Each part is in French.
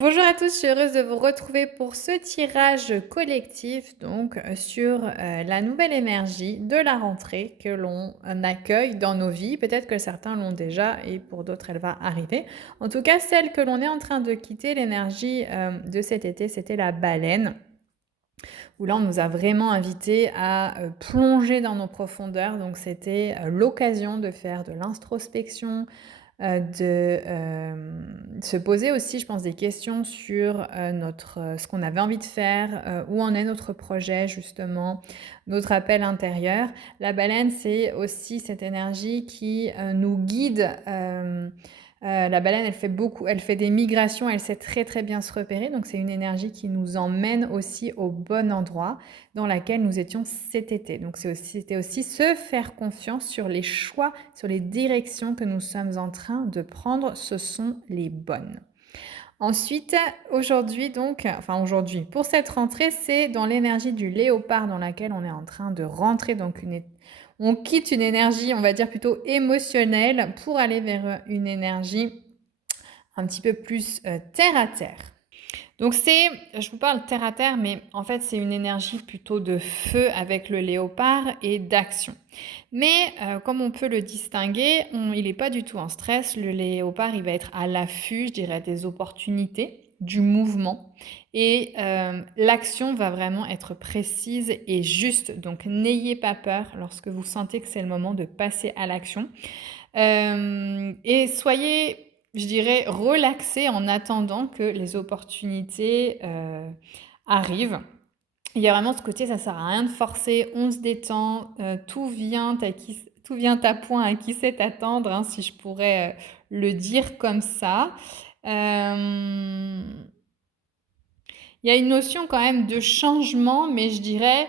Bonjour à tous, je suis heureuse de vous retrouver pour ce tirage collectif sur la nouvelle énergie de la rentrée que l'on accueille dans nos vies. Peut-être que certains l'ont déjà et pour d'autres elle va arriver. En tout cas, celle que l'on est en train de quitter, l'énergie de cet été, c'était la baleine, où là on nous a vraiment invités à plonger dans nos profondeurs. Donc c'était l'occasion de faire de l'introspection, se poser aussi, je pense, des questions sur, ce qu'on avait envie de faire, où en est notre projet justement, notre appel intérieur. La baleine, c'est aussi cette énergie qui, nous guide, la baleine, elle fait des migrations, elle sait très, très bien se repérer, donc c'est une énergie qui nous emmène aussi au bon endroit dans laquelle nous étions cet été. Donc c'était aussi se faire confiance sur les choix, sur les directions que nous sommes en train de prendre, ce sont les bonnes. Ensuite, aujourd'hui, pour cette rentrée, c'est dans l'énergie du léopard dans laquelle on est en train de rentrer, on quitte une énergie, on va dire plutôt émotionnelle pour aller vers une énergie un petit peu plus terre à terre. Donc je vous parle terre à terre, mais en fait, c'est une énergie plutôt de feu avec le léopard et d'action. Mais comme on peut le distinguer, il n'est pas du tout en stress. Le léopard, il va être à l'affût, je dirais, des opportunités, du mouvement. Et l'action va vraiment être précise et juste. Donc n'ayez pas peur lorsque vous sentez que c'est le moment de passer à l'action. Et soyez, je dirais, relaxés en attendant que les opportunités, arrivent. Il y a vraiment ce côté, ça sert à rien de forcer, on se détend, tout vient à point, à qui sait attendre, hein, si je pourrais, le dire comme ça. Hem, il y a une notion quand même de changement, mais je dirais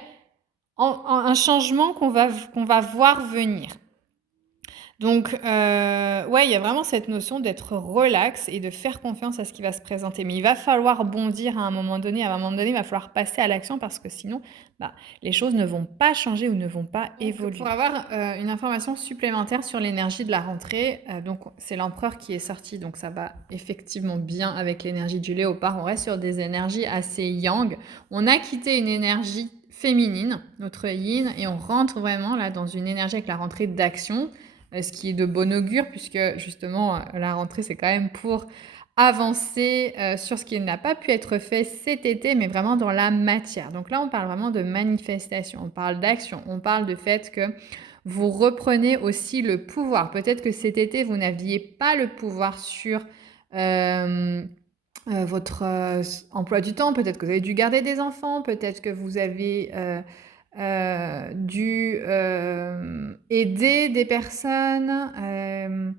un changement qu'on va voir venir. Donc, ouais, il y a vraiment cette notion d'être relax et de faire confiance à ce qui va se présenter. Mais il va falloir bondir à un moment donné. À un moment donné, il va falloir passer à l'action parce que sinon, bah, les choses ne vont pas changer ou ne vont pas évoluer. Pour avoir, une information supplémentaire sur l'énergie de la rentrée, c'est l'empereur qui est sorti, donc ça va effectivement bien avec l'énergie du léopard. On reste sur des énergies assez yang. On a quitté une énergie féminine, notre yin, et on rentre vraiment là dans une énergie avec la rentrée d'action, ce qui est de bon augure puisque justement, la rentrée, c'est quand même pour avancer, sur ce qui n'a pas pu être fait cet été, mais vraiment dans la matière. Donc là, on parle vraiment de manifestation, on parle d'action, on parle de fait que vous reprenez aussi le pouvoir. Peut-être que cet été, vous n'aviez pas le pouvoir sur, votre, emploi du temps, peut-être que vous avez dû garder des enfants, peut-être que vous avez, dû, aider des personnes,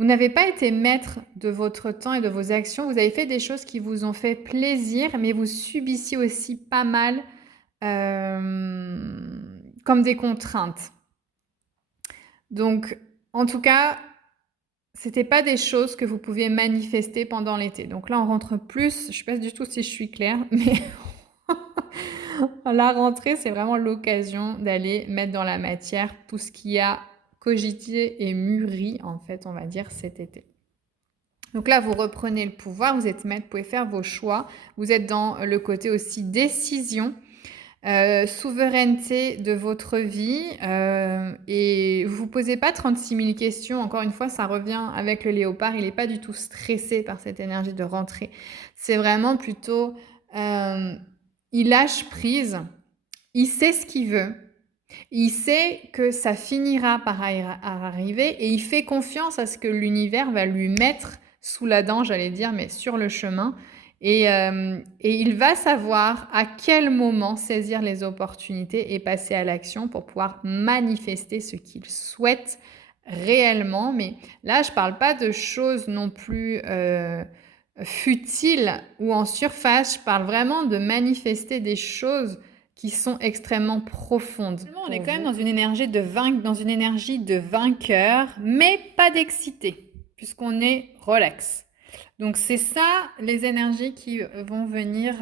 vous n'avez pas été maître de votre temps et de vos actions. Vous avez fait des choses qui vous ont fait plaisir, mais vous subissiez aussi pas mal, comme des contraintes. Donc en tout cas, c'était pas des choses que vous pouviez manifester pendant l'été. Donc là, on rentre plus, je sais pas du tout si je suis claire, mais la rentrée, c'est vraiment l'occasion d'aller mettre dans la matière tout ce qui a cogité et mûri, en fait, on va dire, cet été. Donc là, vous reprenez le pouvoir, vous êtes maître, vous pouvez faire vos choix. Vous êtes dans le côté aussi décision, souveraineté de votre vie, et vous vous posez pas 36 000 questions. Encore une fois, ça revient avec le léopard, il est pas du tout stressé par cette énergie de rentrée. C'est vraiment plutôt, hem, il lâche prise, il sait ce qu'il veut, il sait que ça finira par arriver et il fait confiance à ce que l'univers va lui mettre sous la dent, j'allais dire, mais sur le chemin. Et il va savoir à quel moment saisir les opportunités et passer à l'action pour pouvoir manifester ce qu'il souhaite réellement. Mais là, je ne parle pas de choses non plus futiles ou en surface, je parle vraiment de manifester des choses qui sont extrêmement profondes. On est quand même dans une énergie de vainqueur, mais pas d'excité, puisqu'on est relax. Donc c'est ça les énergies qui vont venir,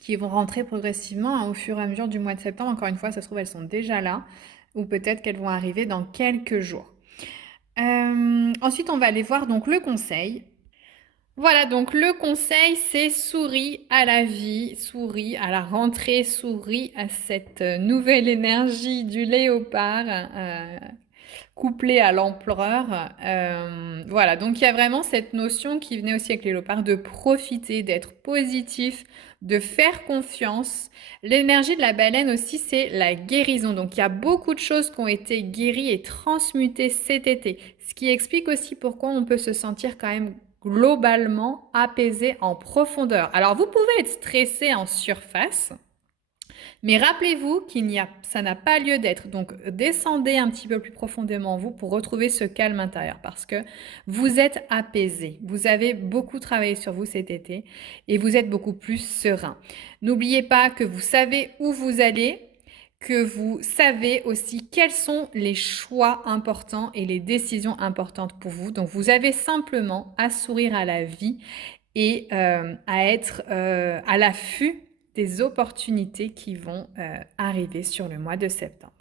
qui vont rentrer progressivement, hein, au fur et à mesure du mois de septembre. Encore une fois, ça se trouve, elles sont déjà là, ou peut-être qu'elles vont arriver dans quelques jours. Ensuite, on va aller voir donc le conseil. Voilà, donc le conseil, c'est souris à la vie, souris à la rentrée, souris à cette nouvelle énergie du léopard, couplée à l'empereur. Voilà, donc il y a vraiment cette notion qui venait aussi avec les léopards de profiter, d'être positif, de faire confiance. L'énergie de la baleine aussi, c'est la guérison. Donc il y a beaucoup de choses qui ont été guéries et transmutées cet été, ce qui explique aussi pourquoi on peut se sentir quand même globalement apaisé en profondeur. Alors vous pouvez être stressé en surface, mais rappelez-vous ça n'a pas lieu d'être. Donc descendez un petit peu plus profondément en vous pour retrouver ce calme intérieur parce que vous êtes apaisé. Vous avez beaucoup travaillé sur vous cet été et vous êtes beaucoup plus serein. N'oubliez pas que vous savez où vous allez, que vous savez aussi quels sont les choix importants et les décisions importantes pour vous. Donc vous avez simplement à sourire à la vie et à être à l'affût des opportunités qui vont arriver sur le mois de septembre.